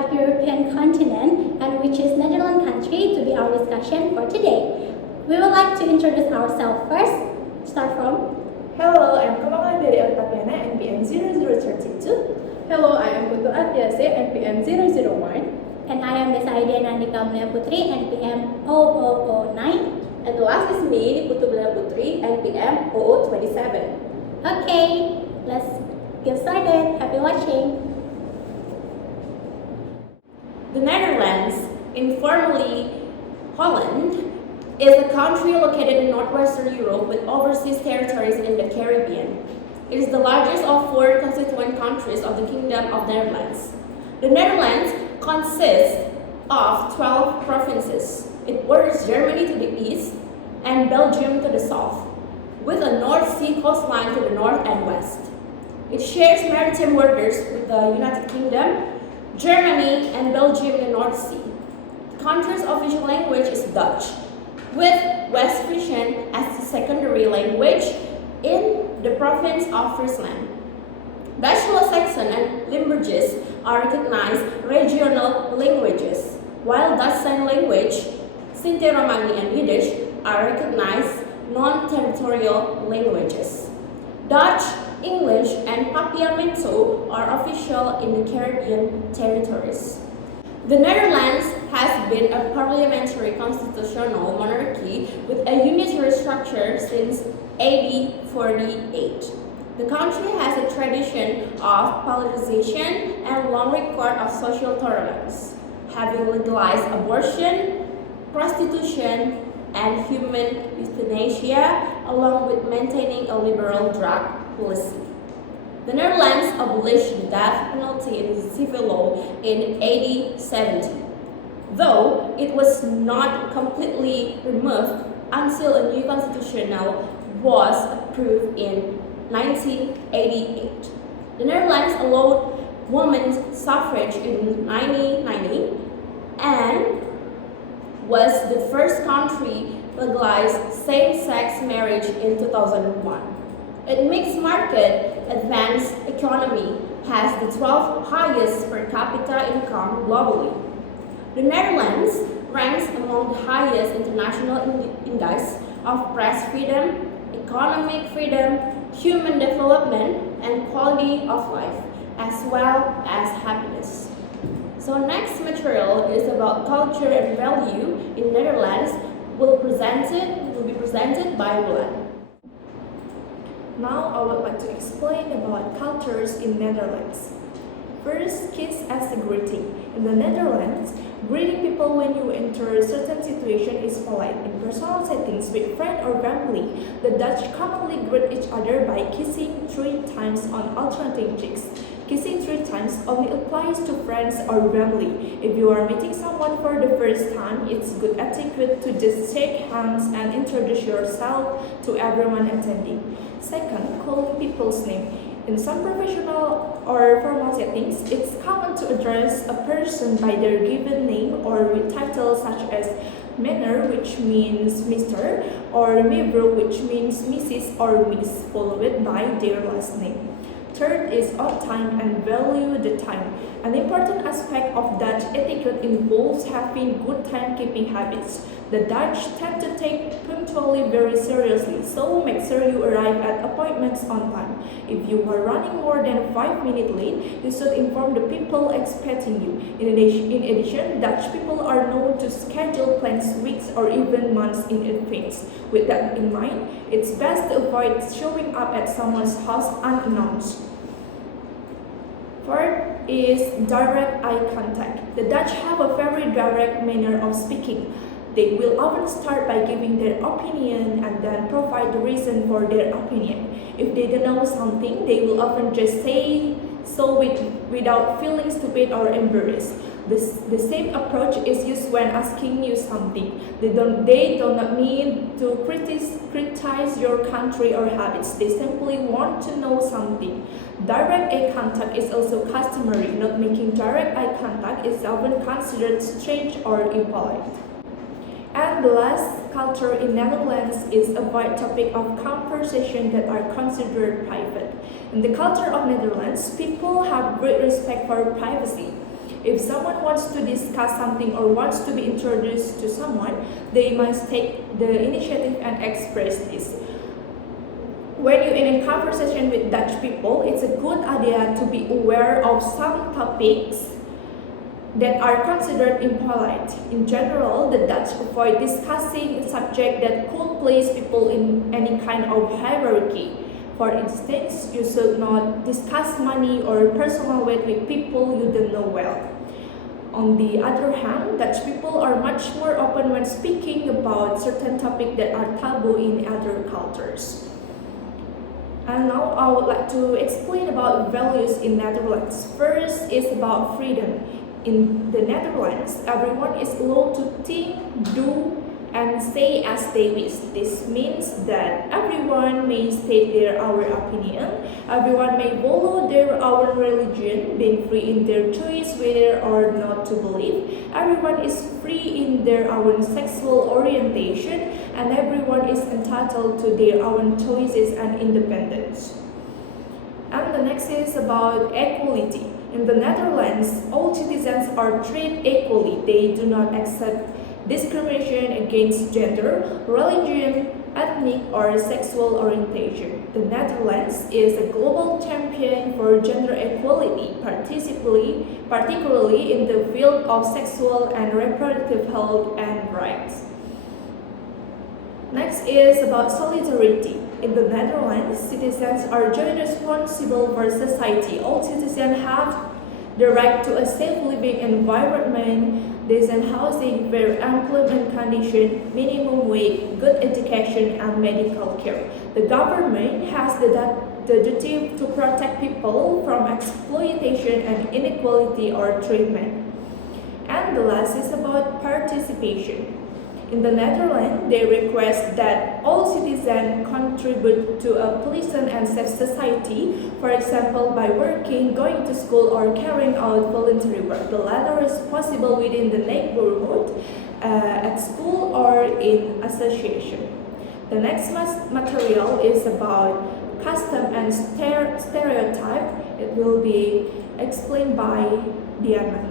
of European continent and we choose Netherlands country to be our discussion for today. We would like to introduce ourselves first. Start from. Hello, I'm Kamala dari Tapiana, NPM 0032. Hello, I am Putu Atiase, NPM 001. And I am Desaidia Nandika Mulia Putri, NPM 0009. And the last is me, Putu Mulia Putri, NPM 0027. Okay, let's get started. Happy watching. The Netherlands, informally Holland, is a country located in northwestern Europe with overseas territories in the Caribbean. It is the largest of 4 constituent countries of the Kingdom of Netherlands. The Netherlands consists of 12 provinces. It borders Germany to the east and Belgium to the south, with a North Sea coastline to the north and west. It shares maritime borders with the United Kingdom, Germany, and Belgium in the North Sea. The country's official language is Dutch, with West Frisian as the secondary language in the province of Friesland. Dutch Saxon and Limburgese are recognized regional languages, while Dutch Sign Language, Sinti-Romani, and Yiddish are recognized non-territorial languages. Dutch, English, and Papiamento are official in the Caribbean territories. The Netherlands has been a parliamentary constitutional monarchy with a unitary structure since 1848. The country has a tradition of politicization and long record of social tolerance, having legalized abortion, prostitution, and human euthanasia, along with maintaining a liberal drug policy. The Netherlands abolished the death penalty in civil law in 1870, though it was not completely removed until a new constitution was approved in 1988. The Netherlands allowed women's suffrage in 1990 and was the first country to legalize same-sex marriage in 2001. Its mixed market advanced economy has the 12th highest per capita income globally. The Netherlands ranks among the highest international index of press freedom, economic freedom, human development, and quality of life, as well as happiness. So next material is about culture and value in Netherlands will be presented by Wulan. Now I would like to explain about cultures in Netherlands. First, kiss as a greeting. In the Netherlands, greeting people when you enter a certain situation is polite. In personal settings with friends or family, the Dutch commonly greet each other by kissing 3 times on alternating cheeks. Kissing 3 times only applies to friends or family. If you are meeting someone for the first time, it's good etiquette to just shake hands and introduce yourself to everyone attending. Second, calling people's name. In some professional or formal settings, it's common to address a person by their given name or with titles such as Meneer, which means Mr., or Mevrouw, which means Mrs. or Miss, followed by their last name. Third is on time and value the time. An important aspect of Dutch etiquette involves having good timekeeping habits. The Dutch tend to take punctuality very seriously, so make sure you arrive at appointments on time. If you are running more than 5 minutes late, you should inform the people expecting you. In addition, Dutch people are known to schedule plans weeks or even months in advance. With that in mind, it's best to avoid showing up at someone's house unannounced. Fourth is direct eye contact. The Dutch have a very direct manner of speaking. They will often start by giving their opinion and then provide the reason for their opinion. If they don't know something, they will often just say so without feeling stupid or embarrassed. The same approach is used when asking you something. They do not mean to criticize your country or habits. They simply want to know something. Direct eye contact is also customary. Not making direct eye contact is often considered strange or impolite. And the last culture in Netherlands is avoid topic of conversation that are considered private. In the culture of Netherlands, people have great respect for privacy. If someone wants to discuss something or wants to be introduced to someone, they must take the initiative and express this. When you're in a conversation with Dutch people, it's a good idea to be aware of some topics that are considered impolite. In general, the Dutch avoid discussing a subject that could place people in any kind of hierarchy. For instance, you should not discuss money or personal wealth with people you don't know well. On the other hand, Dutch people are much more open when speaking about certain topics that are taboo in other cultures. And now I would like to explain about values in Netherlands. First is about freedom. In the Netherlands, everyone is allowed to think, do, and say as they wish. This means that everyone may state their own opinion, everyone may follow their own religion, being free in their choice whether or not to believe. Everyone is free in their own sexual orientation, and everyone is entitled to their own choices and independence. And the next is about equality. In the Netherlands, all citizens are treated equally. They do not accept discrimination against gender, religion, ethnic, or sexual orientation. The Netherlands is a global champion for gender equality, particularly in the field of sexual and reproductive health and rights. Next is about solidarity. In the Netherlands, citizens are jointly responsible for society. All citizens have the right to a safe living environment, decent housing, fair employment conditions, minimum wage, good education, and medical care. The government has the duty to protect people from exploitation and inequality or treatment. And the last is about participation. In the Netherlands, they request that all citizens contribute to a pleasant and safe society, for example, by working, going to school, or carrying out voluntary work. The latter is possible within the neighborhood, at school, or in association. The next material is about custom and stereotype. It will be explained by Diana.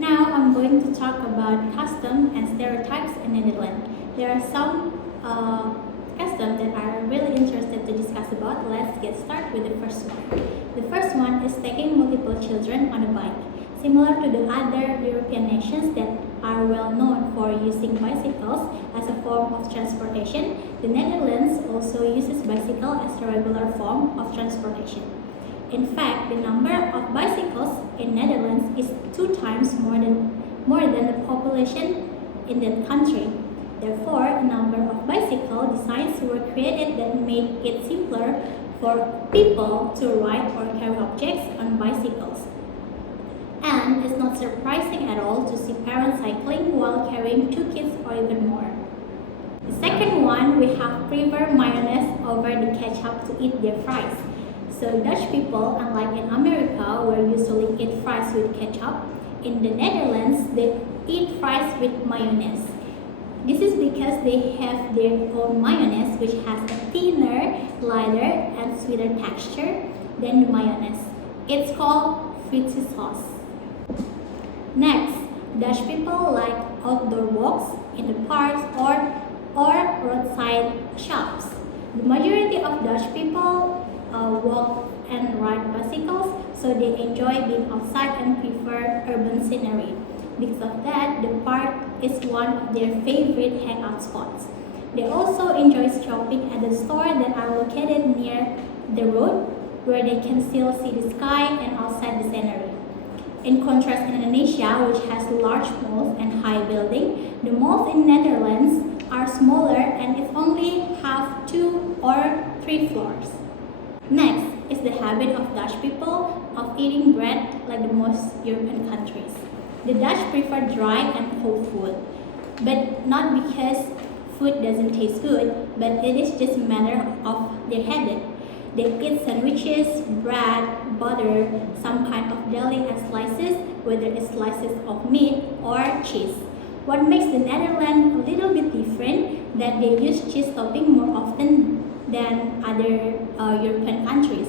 Now I'm going to talk about custom and stereotypes in Netherlands. There are some customs that I'm really interested to discuss about. Let's get started with the first one. The first one is taking multiple children on a bike. Similar to the other European nations that are well known for using bicycles as a form of transportation, the Netherlands also uses bicycle as a regular form of transportation. In fact, the number of bicycles in Netherlands is 2 times more than the population in that country. Therefore, a number of bicycle designs were created that make it simpler for people to ride or carry objects on bicycles. And it's not surprising at all to see parents cycling while carrying 2 kids or even more. The second one, we have prefer mayonnaise over the ketchup to eat their fries. So Dutch people, unlike in America where usually eat fries with ketchup, in the Netherlands they eat fries with mayonnaise. This is because they have their own mayonnaise which has a thinner, lighter, and sweeter texture than the mayonnaise. It's called frite sauce. Next, Dutch people like outdoor walks in the parks or roadside shops. The majority of Dutch people walk and ride bicycles, so they enjoy being outside and prefer urban scenery. Because of that, the park is one of their favorite hangout spots. They also enjoy shopping at the stores that are located near the road, where they can still see the sky and outside the scenery. In contrast, in Indonesia, which has large malls and high buildings, the malls in Netherlands are smaller and it only have 2 or 3 floors. Next is the habit of Dutch people of eating bread like the most European countries. The Dutch prefer dry and cold food, but not because food doesn't taste good, but it is just a matter of their habit. They eat sandwiches, bread, butter, some kind of deli and slices, whether it's slices of meat or cheese. What makes the Netherlands a little bit different that they use cheese topping more often than other European countries,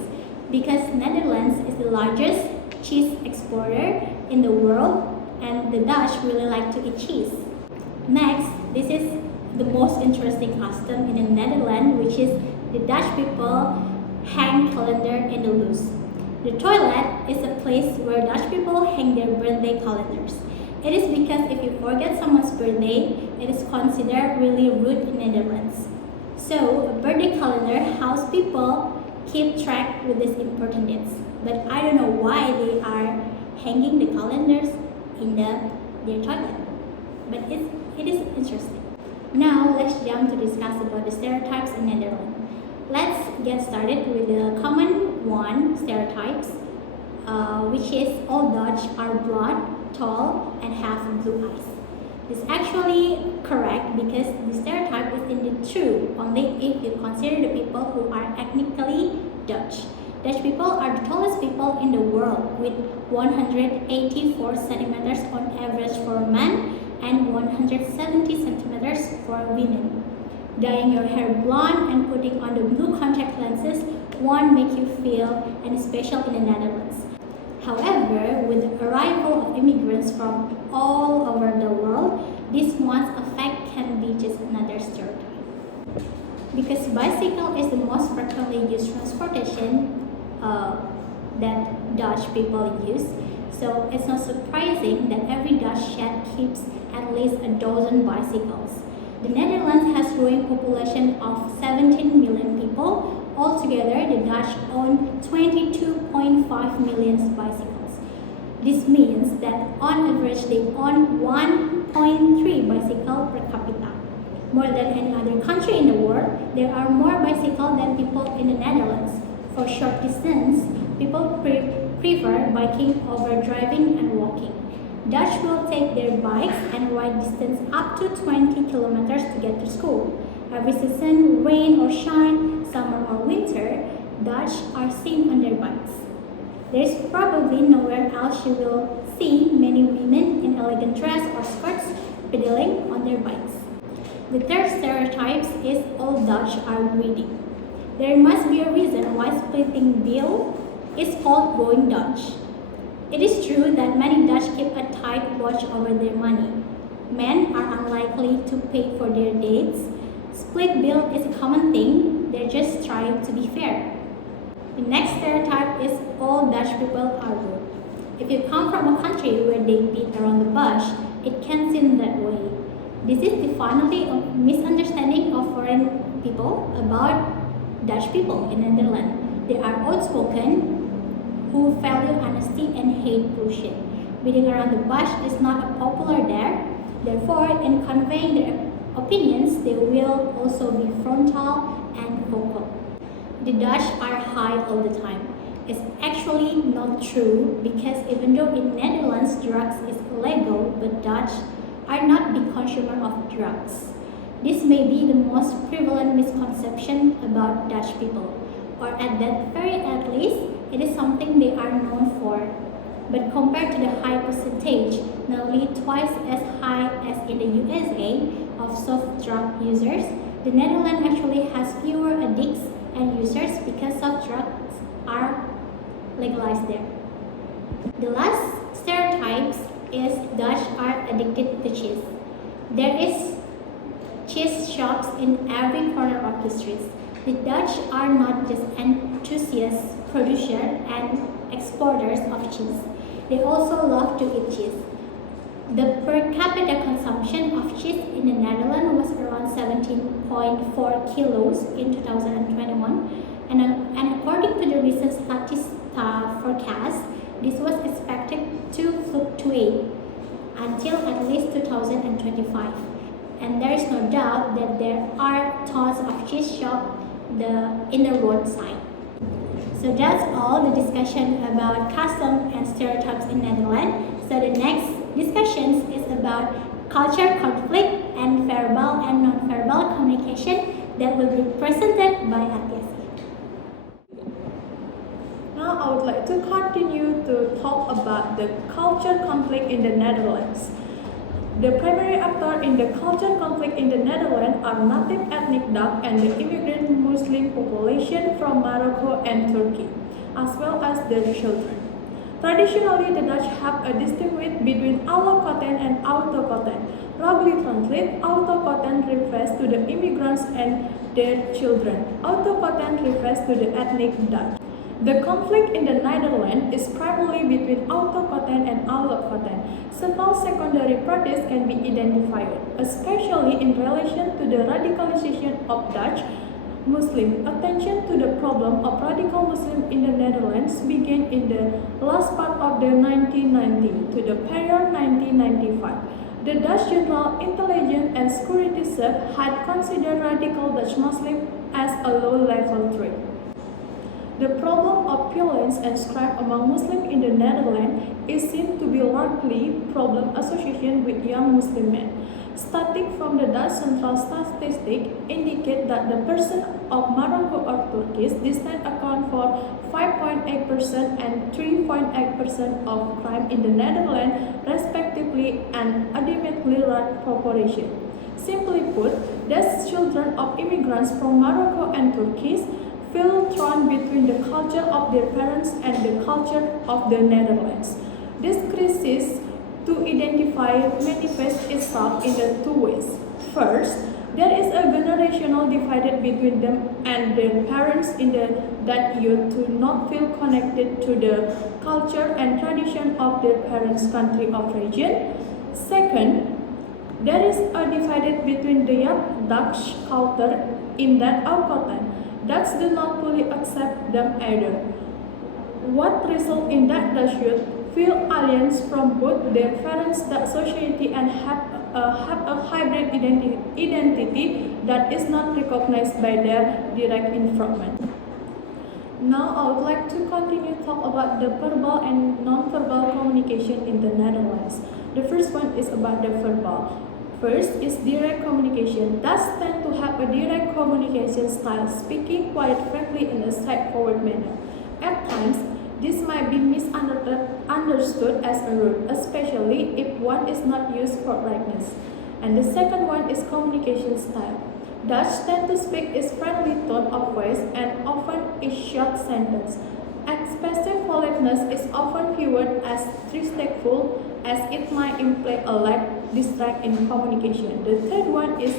because Netherlands is the largest cheese exporter in the world, and the Dutch really like to eat cheese. Next, this is the most interesting custom in the Netherlands, which is the Dutch people hang calendar in the loose. The toilet is a place where Dutch people hang their birthday calendars. It is because if you forget someone's birthday, it is considered really rude in Netherlands. So, a birthday calendar helps people keep track with these important dates. But I don't know why they are hanging the calendars in their toilet. But it is interesting. Now, let's jump to discuss about the stereotypes in Netherlands. Let's get started with the common one stereotypes, which is all Dutch are blonde, tall, and have blue eyes. This is actually correct because the stereotype is indeed true only if you consider the people who are ethnically Dutch. Dutch people are the tallest people in the world with 184 centimeters on average for men and 170 centimeters for women. Dyeing your hair blonde and putting on the blue contact lenses won't make you feel any special in the Netherlands. However, with the arrival of immigrants from all over the world, this one's effect can be just another stereotype. Because bicycle is the most frequently used transportation that Dutch people use, so it's not surprising that every Dutch shed keeps at least a dozen bicycles. The Netherlands has a growing population of 17 million people. Altogether, the Dutch own 22.5 million bicycles. This means that on average they own 1.3 bicycles per capita. More than any other country in the world, there are more bicycles than people in the Netherlands. For short distance, people prefer biking over driving and walking. Dutch will take their bikes and ride distance up to 20 kilometers to get to school. Every season, rain or shine, summer or winter, Dutch are seen on their bikes. There is probably nowhere else you will see many women in elegant dress or skirts pedaling on their bikes. The third stereotype is all Dutch are greedy. There must be a reason why splitting bill is called going Dutch. It is true that many Dutch keep a tight watch over their money. Men are unlikely to pay for their dates. Split bill is a common thing, they just try to be fair. The next stereotype is all Dutch people are rude. If you come from a country where they beat around the bush, it can seem that way. This is definitely a misunderstanding of foreign people about Dutch people in Netherlands. They are outspoken, who value honesty and hate bullshit. Beating around the bush is not popular there. Therefore, in conveying their opinions, they will also be frontal and vocal. The Dutch are high all the time. It's actually not true because even though in Netherlands drugs is illegal, but Dutch are not big consumer of drugs. This may be the most prevalent misconception about Dutch people, or at that very at least, it is something they are known for. But compared to the high percentage, nearly twice as high as in the USA, of soft drug users, the Netherlands actually has fewer addicts and users because soft drugs are legalized there. The last stereotype is Dutch are addicted to cheese. There is cheese shops in every corner of the streets. The Dutch are not just enthusiast producers and exporters of cheese. They also love to eat cheese. The per capita consumption of cheese in the Netherlands was around 17.4 kilos in 2021, and according to the recent Statista forecast, this was expected to fluctuate until at least 2025. And there is no doubt that there are tons of cheese shops in the roadside. So that's all the discussion about custom and stereotypes in Netherlands. So the next discussions is about culture conflict and verbal and non-verbal communication that will be presented by Atiasi. Now I would like to continue to talk about the culture conflict in the Netherlands. The primary actor in the culture conflict in the Netherlands are native ethnic Dutch and the immigrant Muslim population from Morocco and Turkey, as well as their children. Traditionally, the Dutch have a distinction between allochtoon and autochthon. Roughly translated, autochthon refers to the immigrants and their children. Autochthon refers to the ethnic Dutch. The conflict in the Netherlands is primarily between autochthon and allochthon. Several secondary practices can be identified, especially in relation to the radicalization of Dutch Muslim. Attention to the problem of radical Muslims in the Netherlands began in the last part of the 1990s to the period 1995. The Dutch General Intelligence and Security Service had considered radical Dutch Muslims as a low-level threat. The problem of violence and strife among Muslims in the Netherlands is seen to be largely problem associated with young Muslim men. Statistics from the Dutch Central Statistics indicate that the person of Morocco or Turkish descent account for 5.8% and 3.8% of crime in the Netherlands, respectively, an admittedly large proportion. Simply put, these children of immigrants from Morocco and Turkey feel torn between the culture of their parents and the culture of the Netherlands. This crisis to identify manifests itself in the two ways. First, there is a generational divide between them and their parents in that youth to not feel connected to the culture and tradition of their parents' country of origin. Second, there is a divide between the young Dutch culture in that autochthon. Dutch do not fully accept them either. What results in that Dutch youth feel aliens from both their parents, the society, and have a hybrid identity that is not recognized by their direct environment. Now I would like to continue to talk about the verbal and non-verbal communication in the Netherlands. The first one is about the verbal. First is direct communication. Dutch tend to have a direct communication style, speaking quite frankly in a straightforward manner. At times, this might be misunderstood as a rude, especially if one is not used for rightness. And the second one is communication style. Dutch tend to speak in friendly tone of voice and often in short sentence. Expressive politeness is often viewed as disrespectful as it might imply a lack distract in communication. The third one is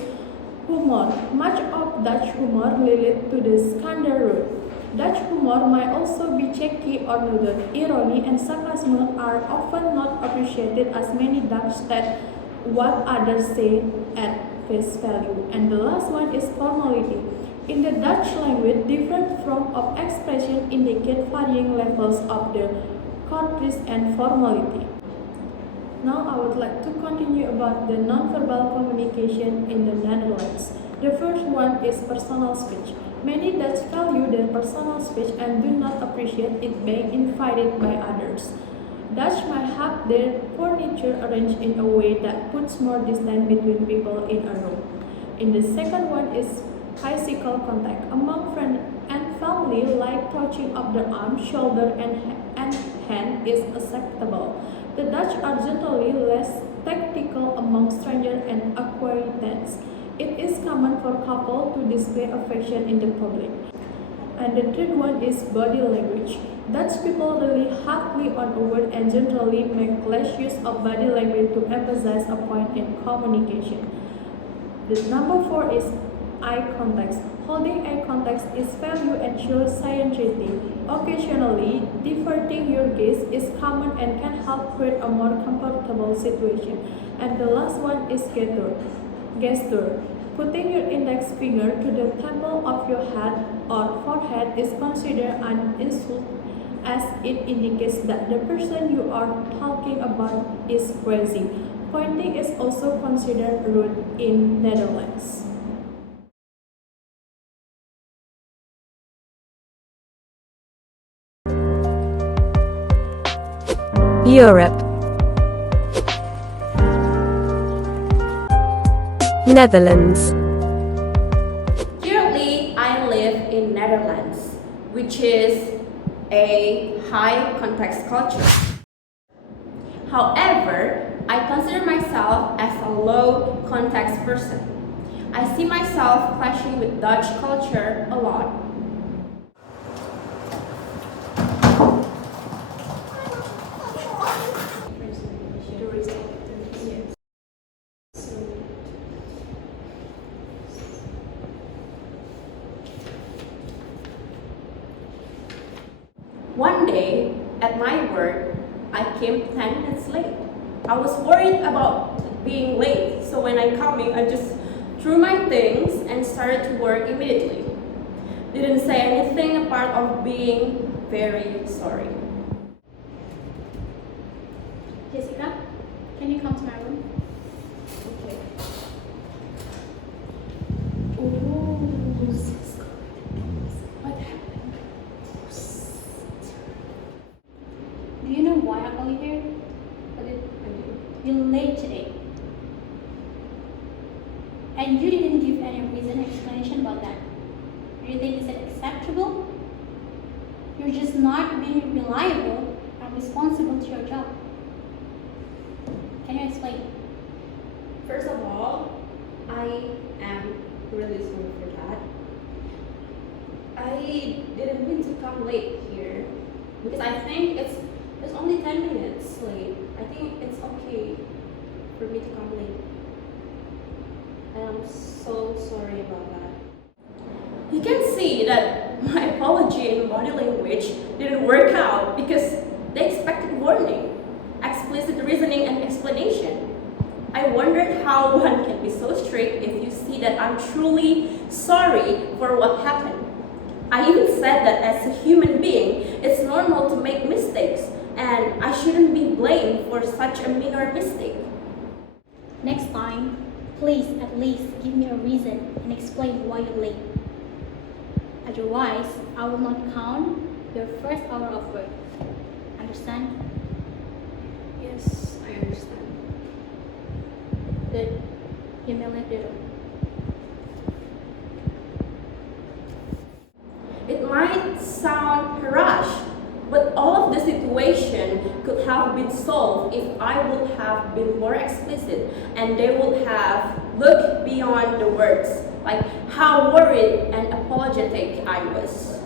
humor. Much of Dutch humor relates to the scandal. Dutch humor might also be cheeky or nude. Irony and sarcasm are often not appreciated as many Dutch that what others say at face value. And the last one is formality. In the Dutch language, different forms of expression indicate varying levels of the courtesy and formality. Now I would like to continue about the non-verbal communication in the Netherlands. The first one is personal speech. Many Dutch value their personal speech and do not appreciate it being invited by others. Dutch might have their furniture arranged in a way that puts more distance between people in a room. And the second one is physical contact. Among friends and family, like touching of the arm, shoulder, and hand is acceptable. The Dutch are generally less tactile among strangers and acquaintances. It is common for couples to display affection in the public. And the third one is body language. Dutch people rely heavily on a word and generally make less use of body language to emphasize a point in communication. The number 4 is eye contact. Holding eye contact is value and shows sincerity. Occasionally, diverting your gaze is common and can help create a more comfortable situation. And the last one is gesture. Putting your index finger to the temple of your head or forehead is considered an insult as it indicates that the person you are talking about is crazy. Pointing is also considered rude in Netherlands. Europe. Netherlands. Currently, I live in Netherlands, which is a high context culture. However, I consider myself as a low context person. I see myself clashing with Dutch culture a lot. my work, I came 10 minutes late. I was worried about being late, so when I come in, I just threw my things and started to work immediately. Didn't say anything apart of being very sorry. Jessica, can you come to my room? Okay. What happened? Do you know why I call you here? What did I do? You're late today. And you didn't give any reason or explanation about that. Do you think is it acceptable? You're just not being reliable and responsible to your job. Can you explain? First of all, I am really sorry for that. I didn't mean to come late here because I think it's only 10 minutes late. I think it's okay for me to come late. And I'm so sorry about that. You can see that my apology in body language didn't work out because they expected warning, explicit reasoning, and explanation. I wondered how one can be so strict if you see that I'm truly sorry for what happened. I even said that as a human being, it's normal to make mistakes, and I shouldn't be blamed for such a minor mistake. Next time, please at least give me a reason and explain why you're late. Otherwise, I will not count your first hour of work. Understand? Yes, I understand. Good. You may leave the room. It might sound harsh, but all of the situation could have been solved if I would have been more explicit and they would have looked beyond the words, like how worried and apologetic I was.